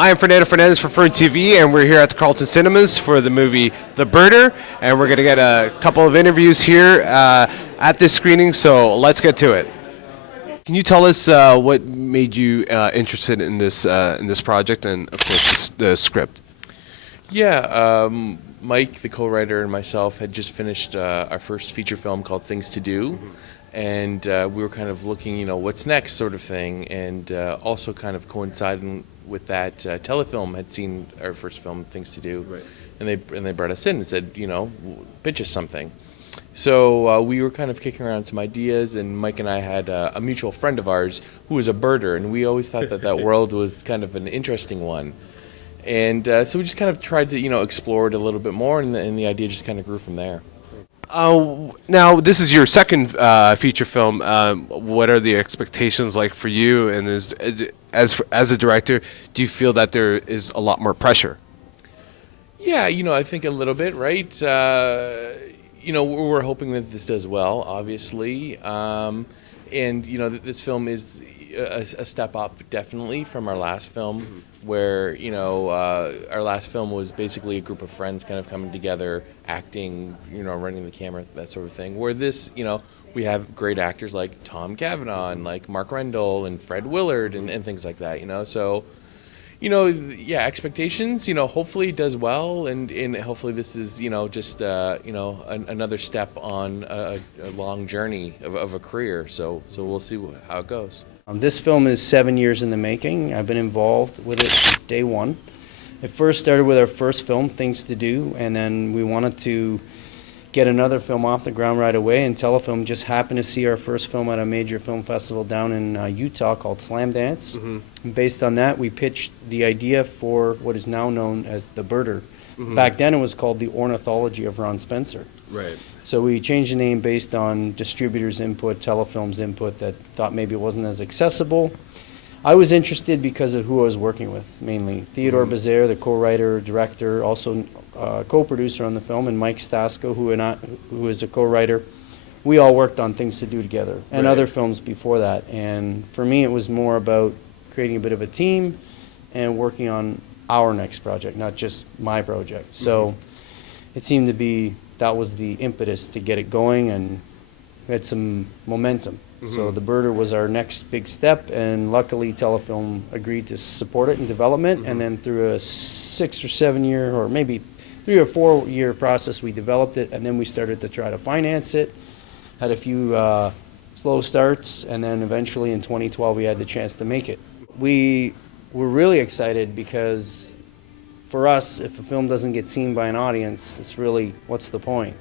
Hi, I'm Fernando Fernandez for FERNTV, and we're here at the Carlton Cinemas for the movie The Birder, and we're going to get a couple of interviews here at this screening, so let's get to it. Can you tell us what made you interested in this project and, of course, the script? Yeah, Mike, the co-writer, and myself had just finished our first feature film called Things to Do, and we were kind of looking, what's next sort of thing, and also kind of coinciding with that, Telefilm had seen our first film, Things to Do, right. and they brought us in and said, pitch us something. So we were kind of kicking around some ideas, and Mike and I had a mutual friend of ours who was a birder, and we always thought that world was kind of an interesting one. And so we just kind of tried to, explore it a little bit more, and the idea just kind of grew from there. Now, this is your second feature film. What are the expectations like for you? And as a director, do you feel that there is a lot more pressure? Yeah, I think a little bit, right? We're hoping that this does well, obviously. And, this film is a step up, definitely, from our last film, where, our last film was basically a group of friends kind of coming together, acting, running the camera, that sort of thing. Where this, we have great actors like Tom Cavanaugh and like Mark Rendell and Fred Willard and things like that, So, expectations, hopefully it does well, and hopefully this is, just, another step on a long journey of a career. So we'll see how it goes. This film is 7 years in the making. I've been involved with it since day one. It first started with our first film, Things to Do, and then we wanted to get another film off the ground right away, and Telefilm just happened to see our first film at a major film festival down in Utah called Slam Dance. And based on that, we pitched the idea for what is now known as The Birder. Back then it was called The Ornithology of Ron Spencer. Right. So we changed the name based on distributors' input, Telefilm's input, that thought maybe it wasn't as accessible. I was interested because of who I was working with, mainly. Theodore Bazaire, the co-writer, director, also co-producer on the film, and Mike Stasko, who is a co-writer. We all worked on Things to Do together, and other films before that. And for me, it was more about creating a bit of a team and working on our next project, not just my project. So it seemed to be that was the impetus to get it going, and we had some momentum. So The Birder was our next big step, and luckily Telefilm agreed to support it in development, and then through a 6 or 7 year, or maybe 3 or 4 year process, we developed it, and then we started to try to finance it. Had a few slow starts, and then eventually in 2012 we had the chance to make it. We were really excited because for us, if a film doesn't get seen by an audience, it's really, what's the point?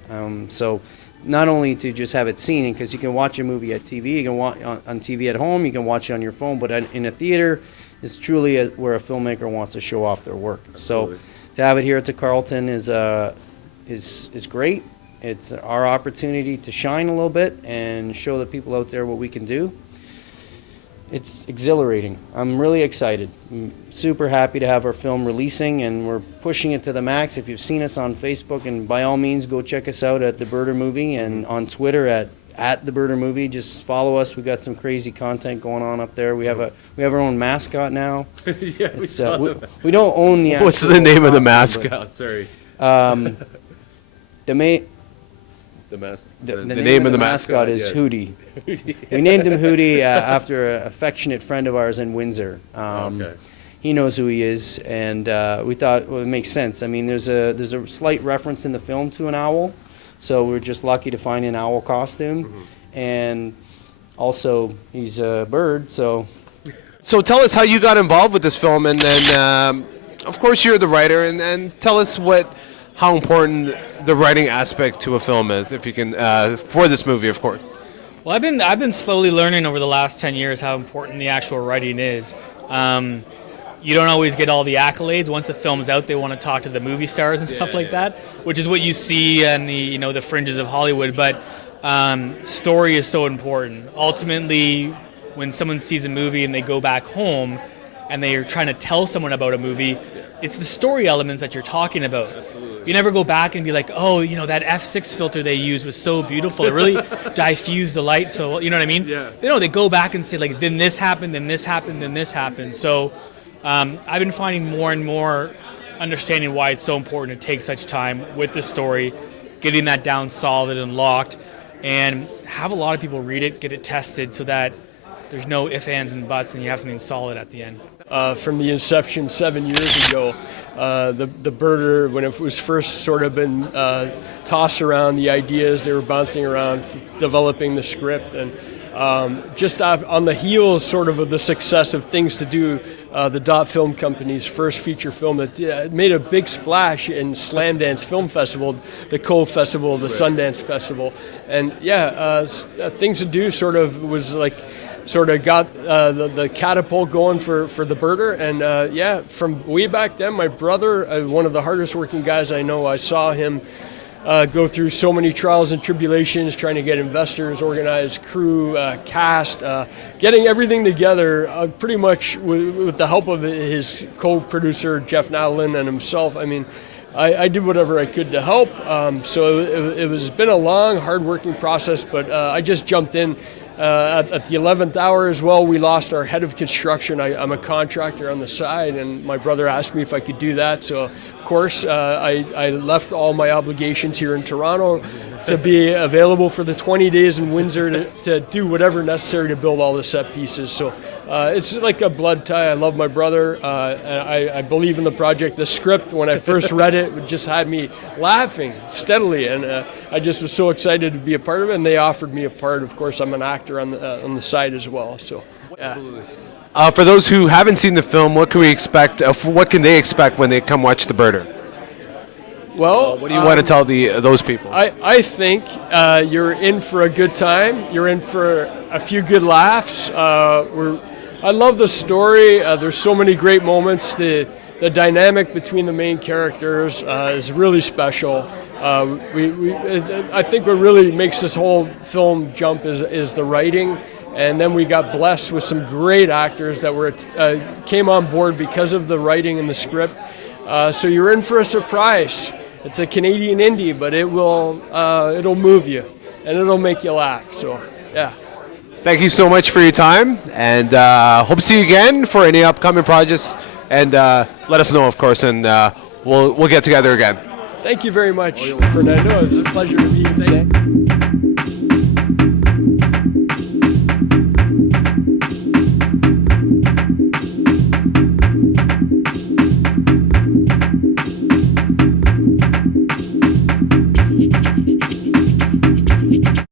So not only to just have it seen, because you can watch a movie at TV, you can watch on TV at home, you can watch it on your phone, but in a theater, it's truly where a filmmaker wants to show off their work. Absolutely. So to have it here at the Carlton is great. It's our opportunity to shine a little bit and show the people out there what we can do. It's exhilarating. I'm really excited. I'm super happy to have our film releasing, and we're pushing it to the max. If you've seen us on Facebook, and by all means go check us out at The Birder Movie, and on Twitter at The Birder Movie. Just follow us. We've got some crazy content going on up there. We have our own mascot now. Yeah, we don't own the actual What's the name of the costume, mascot? Sorry. The name of the mascot is Hootie. We named him Hootie after an affectionate friend of ours in Windsor. Okay. He knows who he is, and we thought, well, it makes sense. I mean, there's a slight reference in the film to an owl, so we're just lucky to find an owl costume, and also he's a bird, so. So tell us how you got involved with this film, and then, of course, you're the writer, and tell us how important the writing aspect to a film is, if you can, for this movie, of course. Well, I've been slowly learning over the last 10 years how important the actual writing is. You don't always get all the accolades. Once the film's out, they want to talk to the movie stars and stuff like that, which is what you see on the the fringes of Hollywood. But story is so important. Ultimately, when someone sees a movie and they go back home and they are trying to tell someone about a movie, it's the story elements that you're talking about. Absolutely. You never go back and be like, oh, that F6 filter they used was so beautiful. It really diffused the light. So, you know what I mean? Yeah. They go back and say, like, then this happened, then this happened, then this happened. So I've been finding more and more understanding why it's so important to take such time with the story, getting that down solid and locked, and have a lot of people read it, get it tested so that there's no ifs, ands, and buts, and you have something solid at the end. From the inception 7 years ago, the birder, when it was first sort of been tossed around, the ideas, they were bouncing around, developing the script, and just on the heels sort of the success of Things to Do, the Dot Film Company's first feature film that made a big splash in Slamdance Film Festival, the Cove Festival, the Sundance Festival, and Things to Do sort of was like, sort of got the catapult going for the birder, and from way back then, my brother, one of the hardest working guys I know, I saw him go through so many trials and tribulations, trying to get investors, organize crew, cast, getting everything together, pretty much with the help of his co-producer Jeff Nowlin and himself. I mean, I did whatever I could to help. So it was been a long, hard-working process, but I just jumped in. At the 11th hour as well, we lost our head of construction. I'm a contractor on the side, and my brother asked me if I could do that. So, of course, I left all my obligations here in Toronto to be available for the 20 days in Windsor to do whatever necessary to build all the set pieces. So it's like a blood tie. I love my brother. And I believe in the project. The script, when I first read it, just had me laughing steadily, and I just was so excited to be a part of it, and they offered me a part. Of course, I'm an actor on the side as well. So, absolutely. For those who haven't seen the film, what can we expect? What can they expect when they come watch The Birder? Well, what do you want to tell those people? I think you're in for a good time. You're in for a few good laughs. I love the story. There's so many great moments. The dynamic between the main characters is really special. I think what really makes this whole film jump is the writing, and then we got blessed with some great actors that came on board because of the writing and the script. So you're in for a surprise. It's a Canadian indie, but it'll move you and it'll make you laugh. So yeah. Thank you so much for your time, and hope to see you again for any upcoming projects. And let us know, of course, and we'll get together again. Thank you very much, Fernando. It's a pleasure to be here.